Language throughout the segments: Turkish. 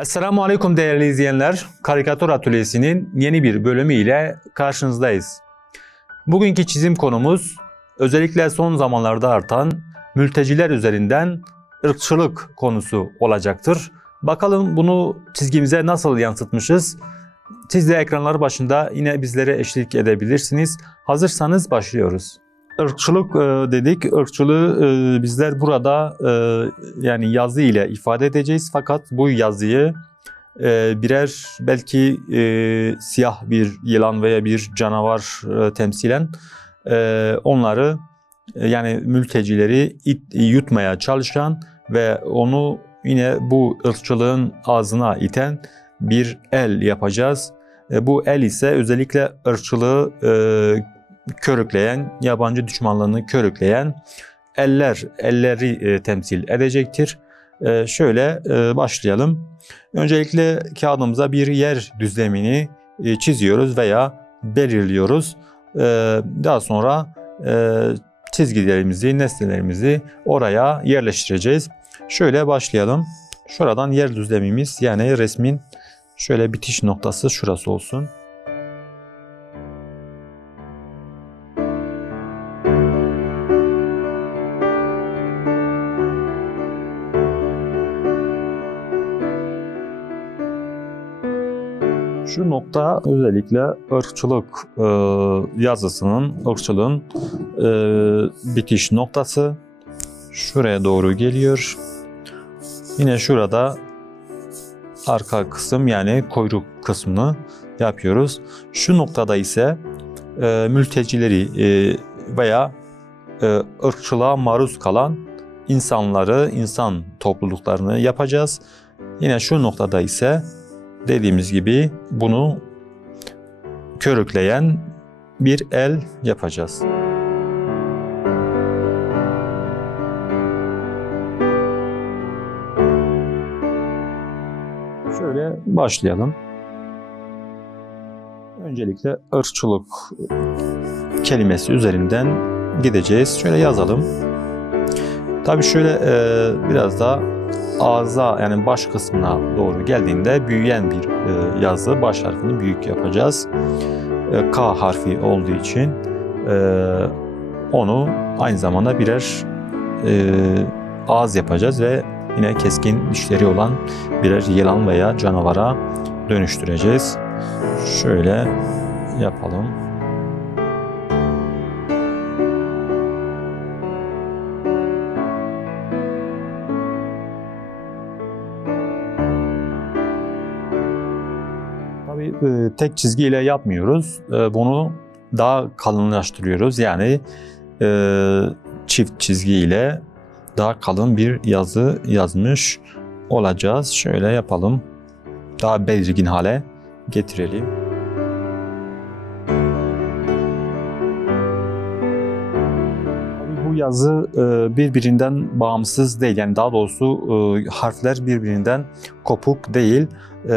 Esselamu Aleyküm değerli izleyenler. Karikatür Atölyesi'nin yeni bir bölümü ile karşınızdayız. Bugünkü çizim konumuz özellikle son zamanlarda artan mülteciler üzerinden ırkçılık konusu olacaktır. Bakalım bunu çizgimize nasıl yansıtmışız? Siz de ekranlar başında yine bizlere eşlik edebilirsiniz. Hazırsanız başlıyoruz. Irkçılık dedik. Irkçılığı bizler burada yani yazı ile ifade edeceğiz. Fakat bu yazıyı birer belki siyah bir yılan veya bir canavar temsilen onları yani mültecileri yutmaya çalışan ve onu yine bu ırkçılığın ağzına iten bir el yapacağız. Bu el ise özellikle ırkçılığı körükleyen, yabancı düşmanlığını körükleyen elleri temsil edecektir. Şöyle başlayalım. Öncelikle kağıdımıza bir yer düzlemini çiziyoruz veya belirliyoruz. Daha sonra çizgilerimizi, nesnelerimizi oraya yerleştireceğiz. Şöyle başlayalım. Şuradan yer düzlemimiz yani resmin şöyle bitiş noktası şurası olsun. Şu nokta özellikle ırkçılık yazısının, ırkçılığın bitiş noktası. Şuraya doğru geliyor. Yine şurada arka kısım yani kuyruk kısmını yapıyoruz. Şu noktada ise mültecileri veya ırkçılığa maruz kalan insanları, insan topluluklarını yapacağız. Yine şu noktada ise dediğimiz gibi bunu körükleyen bir el yapacağız. Şöyle başlayalım. Öncelikle ırkçılık kelimesi üzerinden gideceğiz. Şöyle yazalım. Tabii şöyle biraz daha ağza yani baş kısmına doğru geldiğinde büyüyen bir yazı, baş harfini büyük yapacağız. K harfi olduğu için onu aynı zamanda birer ağız yapacağız ve yine keskin dişleri olan birer yılan veya canavara dönüştüreceğiz. Şöyle yapalım. Tek çizgiyle yapmıyoruz. Bunu daha kalınlaştırıyoruz. Yani çift çizgiyle daha kalın bir yazı yazmış olacağız. Şöyle yapalım. Daha belirgin hale getirelim. Bu yazı birbirinden bağımsız değil. Yani daha doğrusu harfler birbirinden kopuk değil.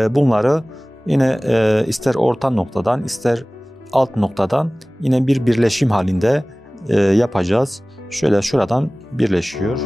Bunları yine ister orta noktadan ister alt noktadan yine bir birleşim halinde yapacağız. Şöyle şuradan birleşiyor.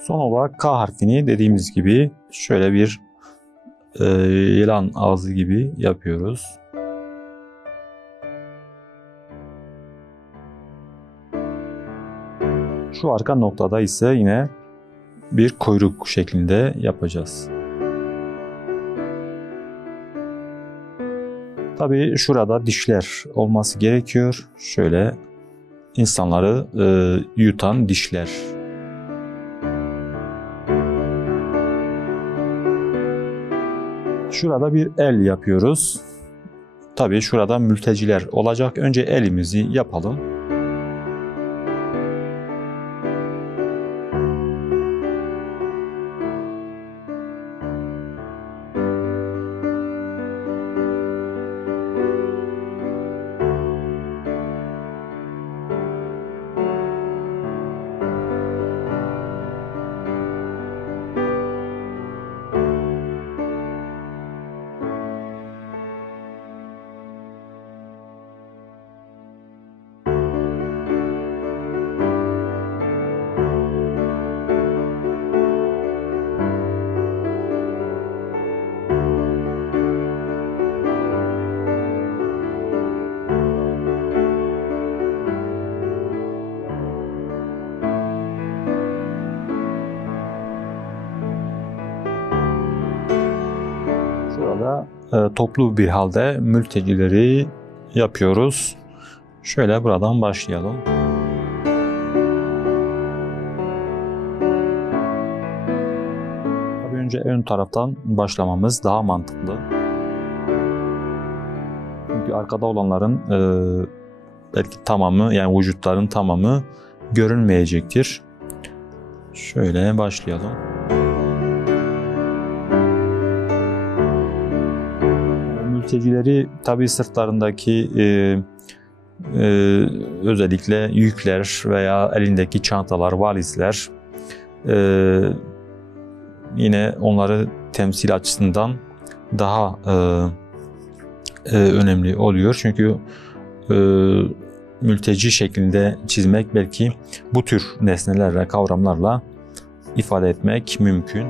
Son olarak K harfini dediğimiz gibi şöyle bir yılan ağzı gibi yapıyoruz. Şu arka noktada ise yine bir kuyruk şeklinde yapacağız. Tabii şurada dişler olması gerekiyor. Şöyle insanları yutan dişler Şurada bir el yapıyoruz. Tabii şurada mülteciler olacak. Önce elimizi yapalım. Şurada toplu bir halde mültecileri yapıyoruz. Şöyle buradan başlayalım. Tabii önce ön taraftan başlamamız daha mantıklı. Çünkü arkada olanların belki tamamı, yani vücutların tamamı görünmeyecektir. Şöyle başlayalım. Mültecileri tabii sırtlarındaki özellikle yükler veya elindeki çantalar, valizler yine onları temsil açısından daha önemli oluyor. Çünkü mülteci şeklinde çizmek belki bu tür nesnelerle, kavramlarla ifade etmek mümkün.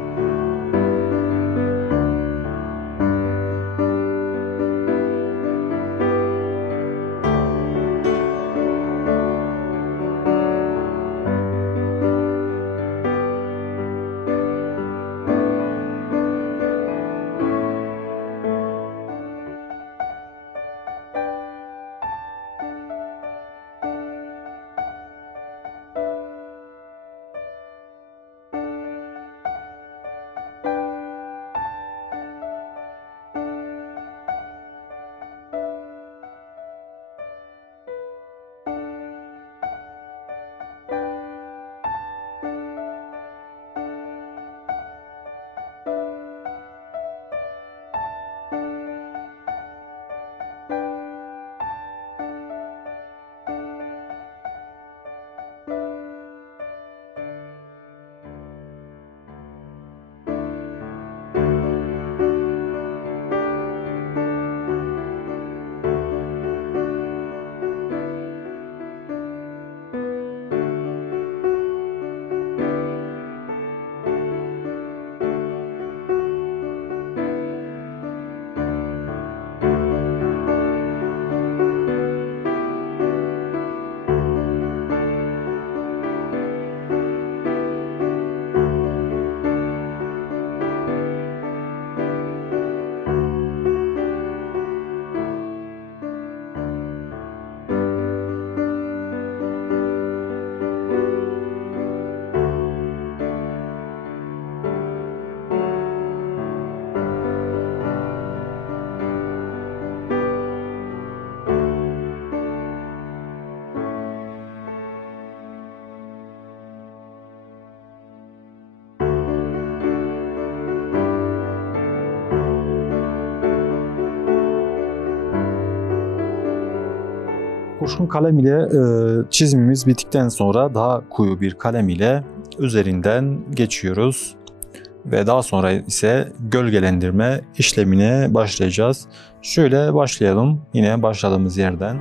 Kurşun kalem ile çizimimiz bittikten sonra daha koyu bir kalem ile üzerinden geçiyoruz. Ve daha sonra ise gölgelendirme işlemine başlayacağız. Şöyle başlayalım yine başladığımız yerden.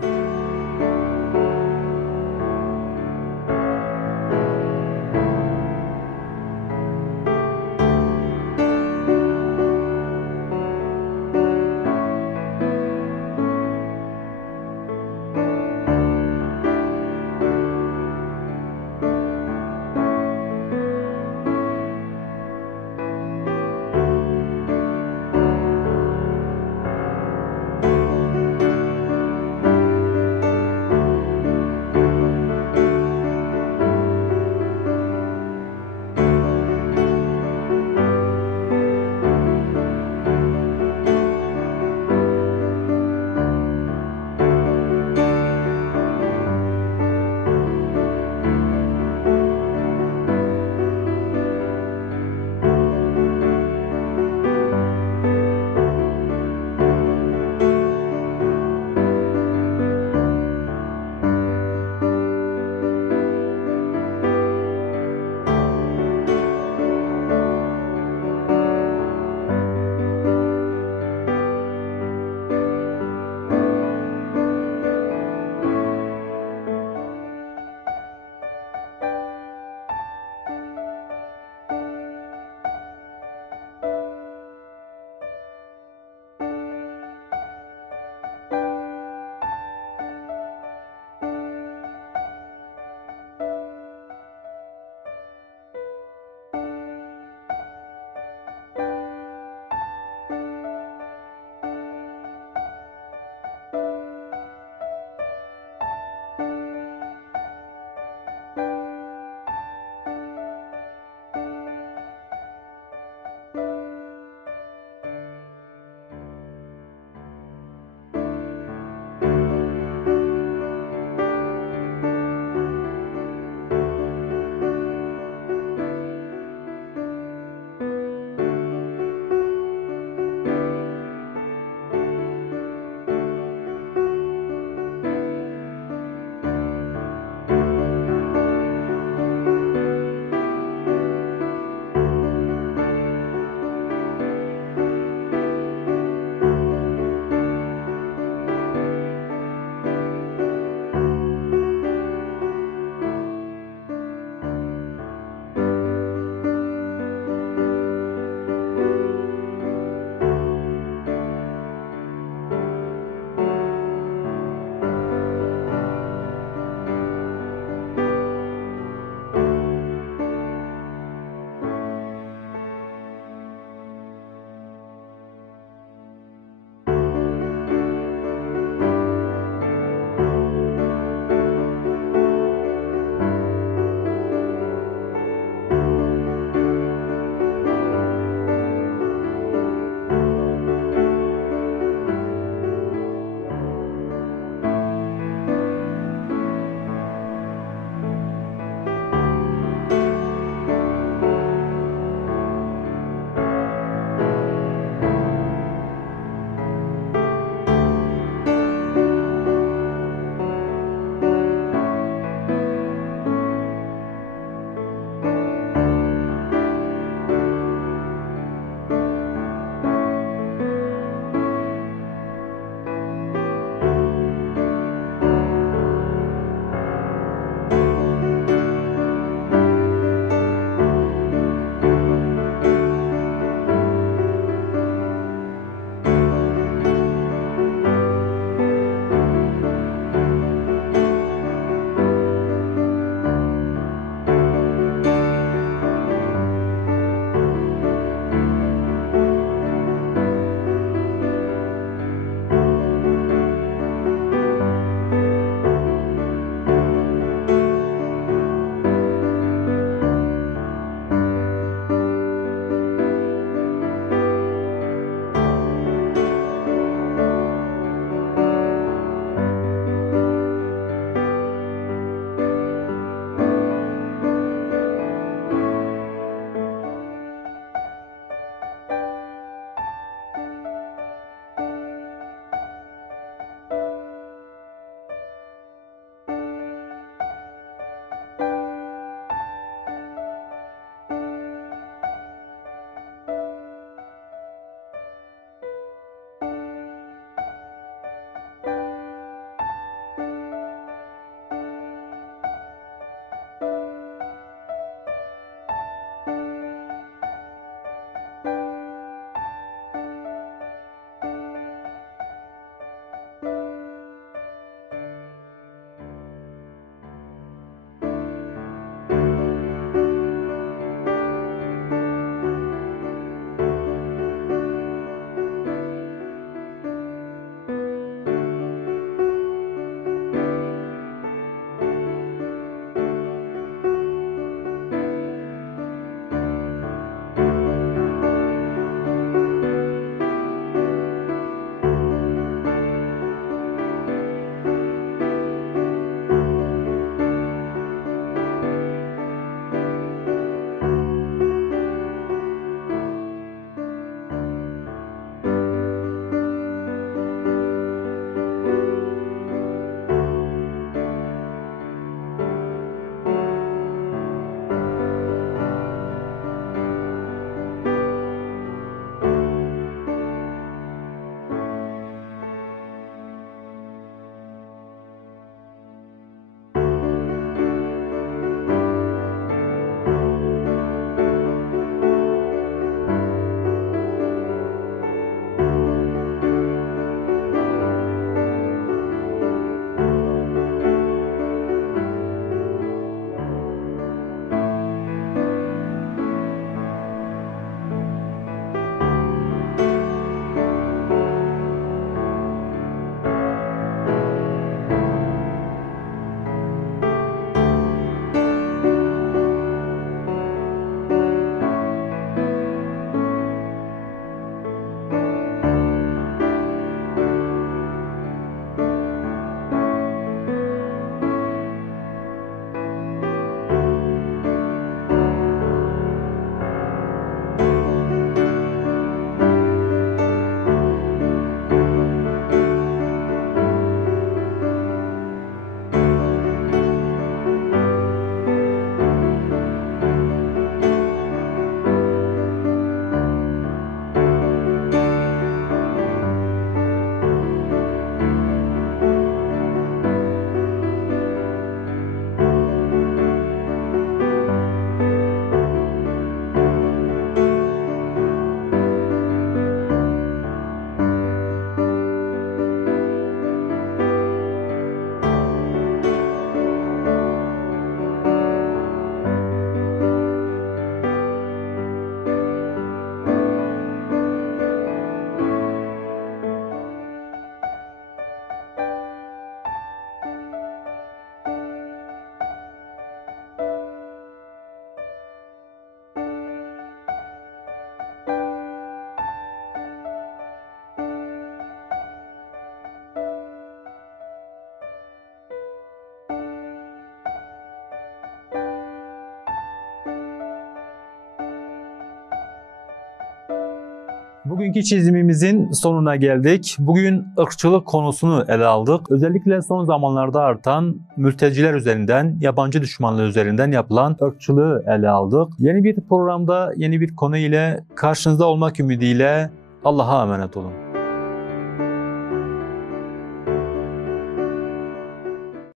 Bugünkü çizimimizin sonuna geldik. Bugün ırkçılık konusunu ele aldık. Özellikle son zamanlarda artan mülteciler üzerinden, yabancı düşmanlığı üzerinden yapılan ırkçılığı ele aldık. Yeni bir programda, yeni bir konu ile karşınızda olmak ümidiyle Allah'a emanet olun.